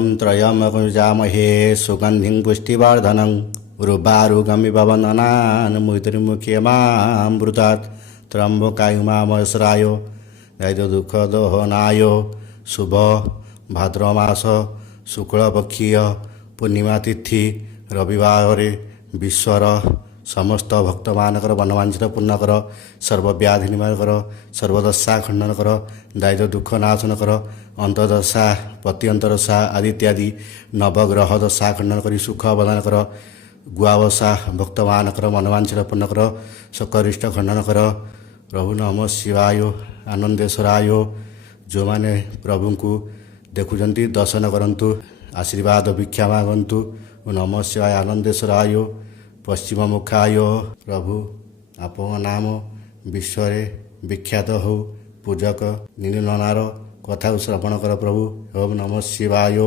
ॐ त्रयमजामहे सुगन्धिं पुष्टिवर्धनं उर्वारुकमिव वन्दनान् मृत्युमुख्यमामृतात् त्र्यम्बकायुमामश्राय दैत्यदुःखदहनाय शुभ भाद्रमास शुक्लपक्षीय पूर्णिमा तिथि रविवार विश्वर समस्त भक्तमानकर मनवांछित पूर्ण कर सर्वव्याधि निवारण कर सर्वदशा खंडन कर दायित्व दुख नाशन कर अंतदशा प्रत्यंतरशा आदि इत्यादि नवग्रह दशा खंडन कर सुख प्रदान कर गुआवशा भक्तमानकर मनवांछित पूर्ण कर सकरिष्ट खंडन कर प्रभु नम शिवाय आनंदेश्वराय जो मैंने प्रभु को देखुंट दर्शन करंतु आशीर्वाद भिक्षा मागंतु नम शिवाय आनंदेश्वराय पश्चिम मुखाय प्रभु आप नाम विश्व विख्यात हो पूजक नीलनार कथा श्रवण कर प्रभु ओम नम शिवाय।